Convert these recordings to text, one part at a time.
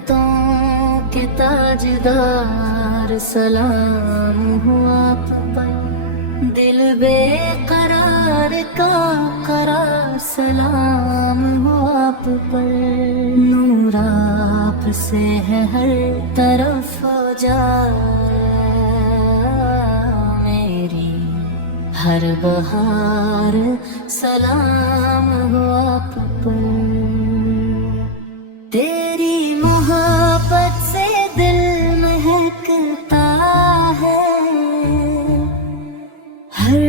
रहमतों के ताजदार सलाम हो आप पर। दिल बेकरार का करार सलाम हो आप पर। नूर आप से है हर तरफ जा मेरी हर बहार सलाम हो आप पर। तेरी मोहब्बत से दिल महकता है, हर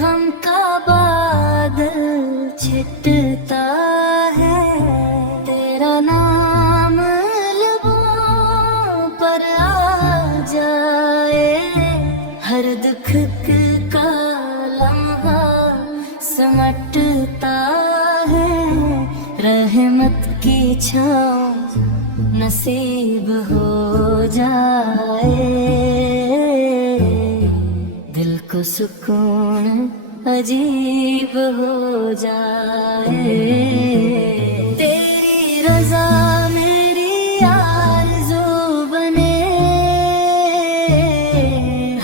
गम का बादल छिटता है। तेरा नाम लबों पर आ जाए, हर दुख का लम्हा समटता है। रहमत की छाँव नसीब हो जाए, दिल को सुकून अजीब हो जाए। तेरी रज़ा मेरी आरज़ू बने,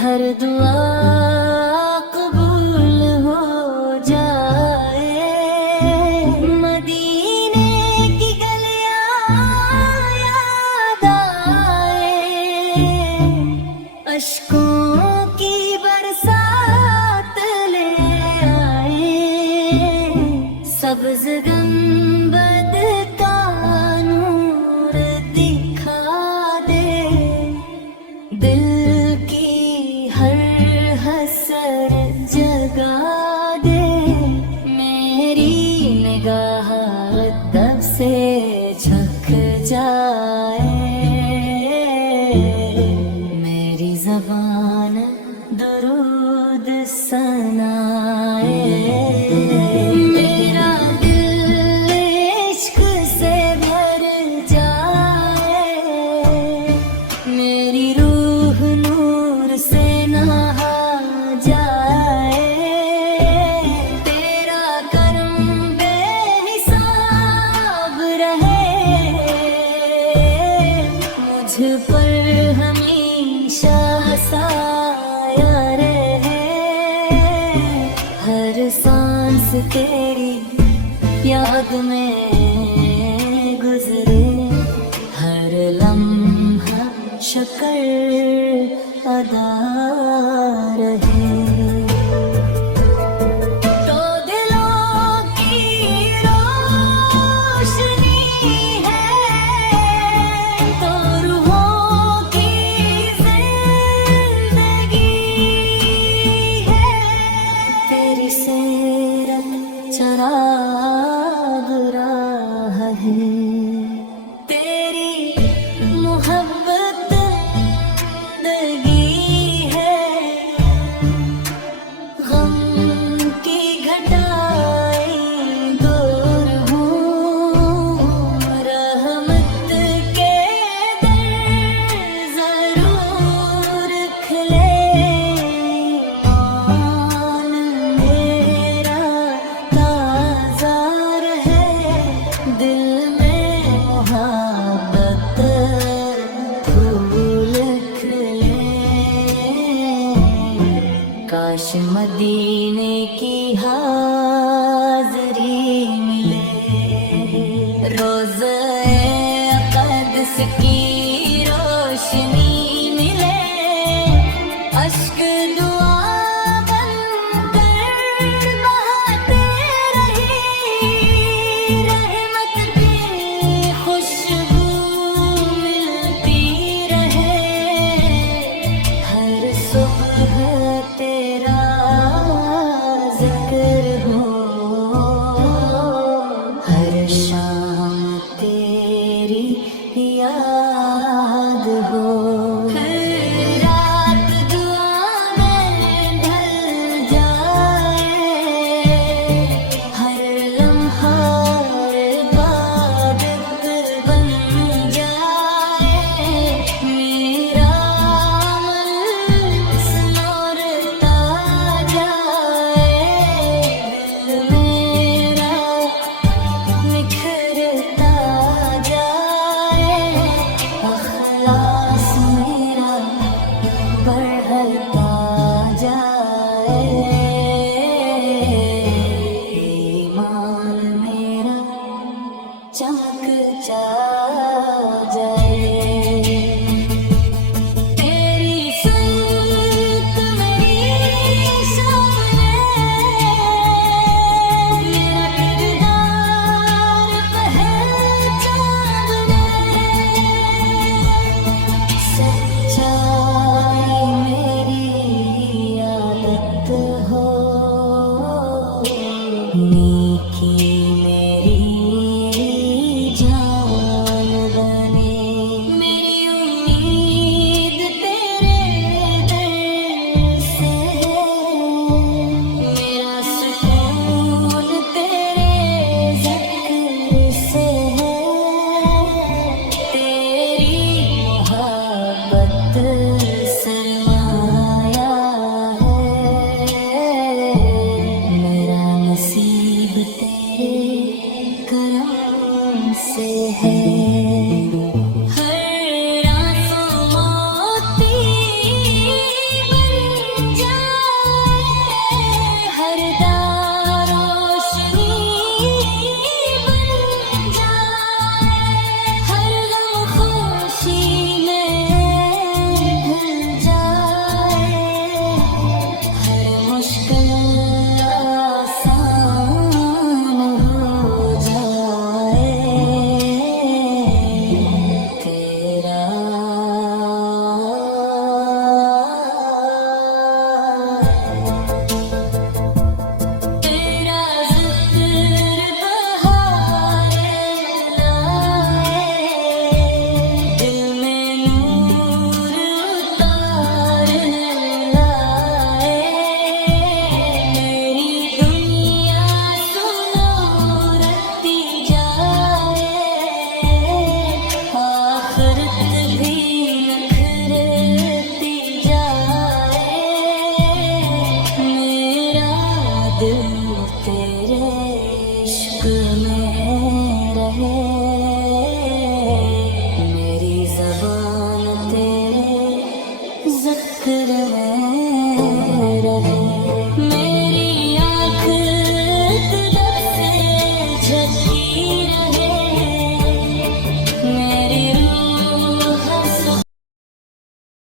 हर दुआ कबूल हो जाए। मदीने की गलियां याद आए, अश्कों की बरसात ले आए। सब्ज़ गुंबद का नूर दिखा दे, दिल की हर हसर जगा दे। मेरी निगाह दब से झुक जाए, मेरी ज़बान दुरूद सनाए। मेरा दिल इश्क से भर जाए, मेरी रूह नूर से नहा जाए। तेरा करम बेहिसाब रहे, मुझ पर हमेशा साया रहे। हर सांस तेरी याद में गुजरे, हर लम्हा शुक्र अदा रहे। तो दिलों की रोशनी है, तो रूहों की जिंदगी है। तेरी सीरत चराग राह है, तेरी मोहब्बत जिंदगी है। गम की घटाएं दूर हूँ, रहमत के दर जरूर खुले। ईमान मेरा ताज़ा रहे, दिल में मोहब्बत फूल खिले। काश मदीने की हाज़री मिले, रोज़े अक़दस की रोशनी मिले। अश्क दुआ बनकर बहाते रही, रहमत की खुशबू मिलती रहे। हर सुबह तेरा जिक्र हो, हर शाम तेरी याद चमक जा जाए। तेरी सूरत मेरी सामने, मेरा किरदार पहचान ले। सच्चाई मेरी आदत हो, नेकी मेरी जान बने। मेरी उम्मीद तेरे दर से है, मेरा सुकून तेरे ज़िक्र से है। तेरी मोहब्बत सरमाया है, मेरा नसीब तेरे करम से है।